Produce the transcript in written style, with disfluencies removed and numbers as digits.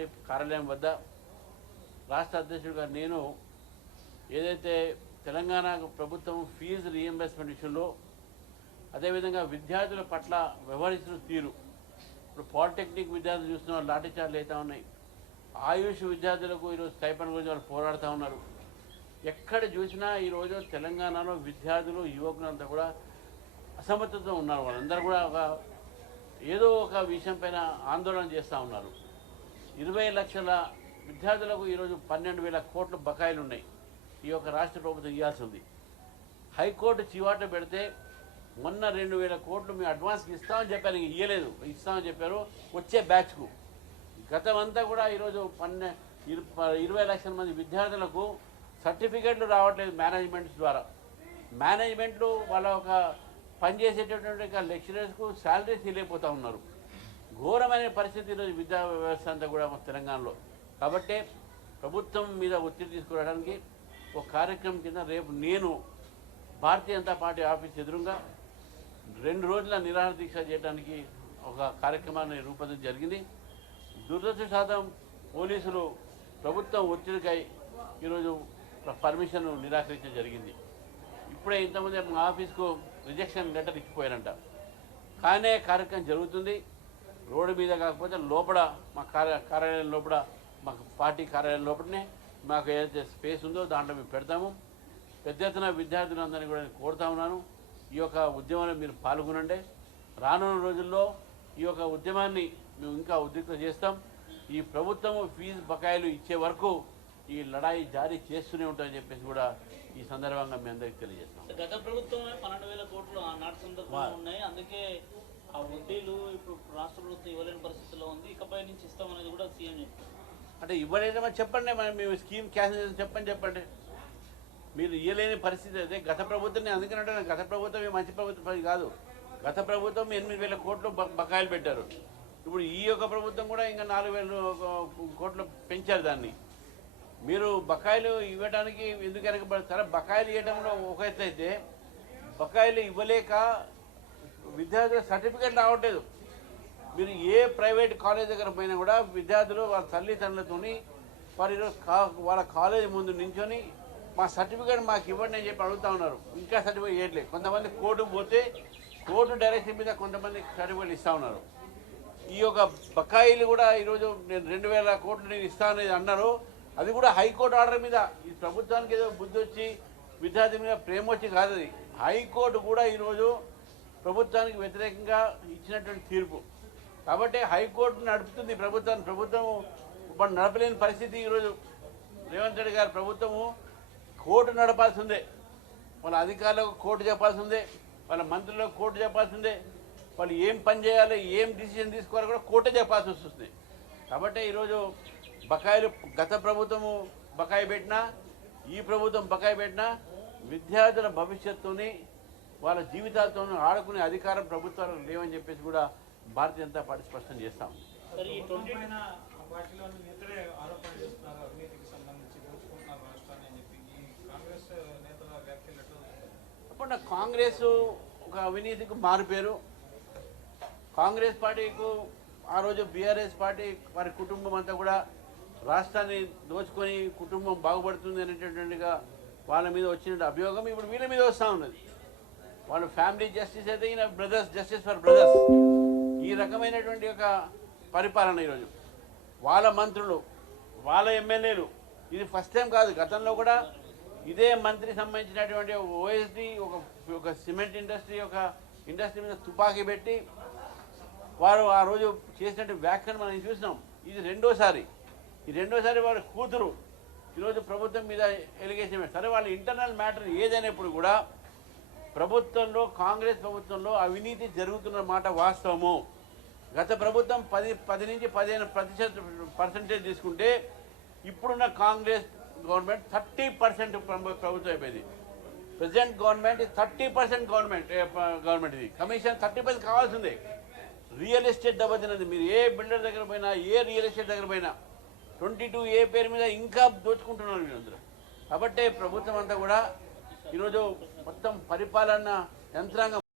Party కార్యాలయం వద్ద రాష్ట్ర అధ్యక్షుడిగా నేను ఏదైతే తెలంగాణ ప్రభుత్వం ఫీజు రీఎంబర్స్మెంట్ విషయంలో అదేవిధంగా విద్యార్థుల పట్ల వ్యవహరిస్తున్న తీరు, ఇప్పుడు పాలిటెక్నిక్ విద్యార్థులు చూస్తున్న లాఠీచార్జీలు అవుతా ఉన్నాయి, ఆయుష్ విద్యార్థులకు ఈరోజు స్టైపెండ్ గురించి వాళ్ళు పోరాడుతూ ఉన్నారు. ఎక్కడ చూసినా ఈరోజు తెలంగాణలో విద్యార్థులు యువకులంతా కూడా అసమర్థతతో ఉన్నారు. వాళ్ళందరూ కూడా ఏదో ఒక విషయం పైన ఆందోళన చేస్తూ ఉన్నారు. 20 లక్షల విద్యార్థులకు ఈరోజు 12,000 కోట్ల బకాయిలు ఉన్నాయి. ఈ యొక్క రాష్ట్ర ప్రభుత్వం ఇవ్వాల్సి ఉంది. హైకోర్టు చివాట పెడితే మొన్న 2,000 కోట్లు మేము అడ్వాన్స్కి ఇస్తామని చెప్పారు, ఇంక ఇవ్వలేదు, ఇస్తామని చెప్పారు వచ్చే బ్యాచ్కు. గతమంతా కూడా ఈరోజు 20 లక్షల మంది విద్యార్థులకు సర్టిఫికెట్లు రావట్లేదు మేనేజ్మెంట్స్ ద్వారా. మేనేజ్మెంట్లు వాళ్ళ ఒక పనిచేసేటటువంటి లెక్చరర్స్కు శాలరీస్ ఇవ్వలేకపోతూ ఉన్నారు. ఘోరమైన పరిస్థితి ఈరోజు విద్యా వ్యవస్థ అంతా కూడా తెలంగాణలో. కాబట్టి ప్రభుత్వం మీద ఒత్తిడి తీసుకురావడానికి ఒక కార్యక్రమం కింద రేపు నేను భారతీయ జనతా పార్టీ ఆఫీస్ ఎదురుగా 2 రోజుల నిరాహార దీక్ష చేయడానికి ఒక కార్యక్రమాన్ని రూపొందించడం జరిగింది. దురదృష్టవశాతం పోలీసులు ప్రభుత్వం ఒత్తిడికై ఈరోజు పర్మిషన్ నిరాకరించడం జరిగింది. ఇప్పుడే ఇంతమంది మా ఆఫీస్కు రిజెక్షన్ లెటర్ ఇచ్చిపోయారంట. కానీ కార్యక్రమం జరుగుతుంది రోడ్డు మీద, కాకపోతే లోపల మా కార్యాలయం లోపల, మాకు పార్టీ కార్యాలయం లోపలనే మాకు ఏదైతే స్పేస్ ఉందో దాంట్లో మేము పెడతాము. పెద్ద ఎత్తున విద్యార్థులందరినీ కూడా నేను కోరుతా ఉన్నాను, ఈ యొక్క ఉద్యమంలో మీరు పాల్గొనండి. రానున్న రోజుల్లో ఈ యొక్క ఉద్యమాన్ని మేము ఇంకా ఉద్రిక్త చేస్తాం. ఈ ప్రభుత్వం ఫీజు బకాయిలు ఇచ్చే వరకు ఈ లడాయి జారీ చేస్తూనే ఉంటామని చెప్పేసి కూడా ఈ సందర్భంగా మీ అందరికీ తెలియజేస్తాం. గత ప్రభుత్వమే 12,000 కోట్లు ఆనాటి సందర్భంలో ఉన్నాయి, అందుకే ఆ వడ్డీలు ఇప్పుడు రాష్ట్ర ప్రభుత్వం ఇవ్వలేని పరిస్థితిలో ఉంది, ఇకపై నుంచి ఇస్తామనేది కూడా సీఎం చెప్పారు. అంటే ఇవ్వలేదని చెప్పండి, మనం మేము స్కీమ్ క్యాన్సిల్ చెప్పండి. మీరు ఇవ్వలేని పరిస్థితి అయితే గత ప్రభుత్వం, అందుకనంటే గత ప్రభుత్వం మంచి ప్రభుత్వం కాదు. గత ప్రభుత్వం 8,000 కోట్లు బకాయిలు పెట్టారు. ఇప్పుడు ఈ యొక్క ప్రభుత్వం కూడా ఇంకా 4,000 కోట్లు పెంచారు దాన్ని. మీరు బకాయిలు ఇవ్వడానికి ఎందుకు వెనకబడతారా? బకాయిలు ఇవ్వడంలో ఒక ఎత్తు అయితే, బకాయిలు ఇవ్వలేక విద్యార్థుల సర్టిఫికేట్ రావట్లేదు. మీరు ఏ ప్రైవేట్ కాలేజ్ దగ్గర పోయినా కూడా విద్యార్థులు వాళ్ళ తల్లిదండ్రులతోని వారు ఈరోజు వాళ్ళ కాలేజీ ముందు నించొని మా సర్టిఫికేట్ మాకు ఇవ్వండి అని చెప్పి అడుగుతూ ఉన్నారు. ఇంకా సర్టిఫికేట్ ఇవ్వట్లేదు. కొంతమంది కోర్టుకు పోతే కోర్టు డైరెక్షన్ మీద కొంతమంది సర్టిఫికేట్ ఇస్తూ ఉన్నారు. ఈ యొక్క బకాయిలు కూడా ఈరోజు నేను 2,000 కోట్లు నేను ఇస్తానని అన్నారు. అది కూడా హైకోర్టు ఆర్డర్ మీద. ఈ ప్రభుత్వానికి ఏదో బుద్ధి వచ్చి విద్యార్థి మీద ప్రేమ వచ్చి కాదు, అది హైకోర్టు కూడా ఈరోజు ప్రభుత్వానికి వ్యతిరేకంగా ఇచ్చినటువంటి తీర్పు. కాబట్టి హైకోర్టు నడుపుతుంది ప్రభుత్వం ఇప్పుడు నడపలేని పరిస్థితి. ఈరోజు రేవంత్ రెడ్డి గారి ప్రభుత్వము కోర్టు నడపాల్సిందే, వాళ్ళ అధికారులకు కోర్టు చెప్పాల్సిందే, వాళ్ళ మంత్రులకు కోర్టు చెప్పాల్సిందే, వాళ్ళు ఏం పని చేయాలి, ఏం డిసిజన్ తీసుకోవాలి కూడా కోర్టే చెప్పాల్సి వస్తుంది. కాబట్టి ఈరోజు బకాయిలు గత ప్రభుత్వము బకాయి పెట్టినా, ఈ ప్రభుత్వం బకాయి పెట్టినా విద్యార్థుల భవిష్యత్తుని వాళ్ళ జీవితాలతో ఆడుకునే అధికారం ప్రభుత్వాలకు లేవని చెప్పేసి కూడా భారతీయ జనతా పార్టీ స్పష్టం చేస్తాం. అప్పుడు కాంగ్రెస్ ఒక అవినీతికి మారిపోయారు. కాంగ్రెస్ పార్టీకు ఆ రోజు బీఆర్ఎస్ పార్టీ వారి కుటుంబం అంతా కూడా రాష్ట్రాన్ని దోచుకొని కుటుంబం బాగుపడుతుంది అనేటటువంటిగా వాళ్ళ మీద వచ్చిన అభియోగం ఇప్పుడు వీళ్ళ మీద వస్తూ ఉన్నది. వాళ్ళు ఫ్యామిలీ జస్టిస్ అయితే ఈయన బ్రదర్స్, జస్టిస్ ఫర్ బ్రదర్స్. ఈ రకమైనటువంటి ఒక పరిపాలన ఈరోజు వాళ్ళ మంత్రులు, వాళ్ళ ఎమ్మెల్యేలు, ఇది ఫస్ట్ టైం కాదు, గతంలో కూడా ఇదే మంత్రి సంబంధించినటువంటి ఓఎస్డి ఒక సిమెంట్ ఇండస్ట్రీ మీద తుపాకీ పెట్టి వారు ఆ రోజు చేసినట్టు వ్యాఖ్యను మనం చూసినాం. ఇది రెండోసారి వారి కూతురు ఈరోజు ప్రభుత్వం మీద ఎలిగేషన్. సరే, వాళ్ళ ఇంటర్నల్ మ్యాటర్ ఏదైనప్పుడు కూడా ప్రభుత్వంలో, కాంగ్రెస్ ప్రభుత్వంలో అవినీతి జరుగుతున్న మాట వాస్తవము. గత ప్రభుత్వం 10 నుంచి 15% తీసుకుంటే ఇప్పుడున్న కాంగ్రెస్ గవర్నమెంట్ 30% ప్రభుత్వం అయిపోయింది. ప్రెసిడెంట్ గవర్నమెంట్ 30% గవర్నమెంట్ ఇది. కమిషన్ 30% కావాల్సిందే. రియల్ ఎస్టేట్ దెబ్బతిన్నది. మీరు ఏ బిల్డర్ దగ్గర పోయినా, ఏ రియల్ ఎస్టేట్ దగ్గర పోయినా 22A పేరు మీద ఇంకా దోచుకుంటున్నారు వీళ్ళందరూ. కాబట్టి ప్రభుత్వం అంతా కూడా ఈరోజు మొత్తం పరిపాలన యంత్రాంగం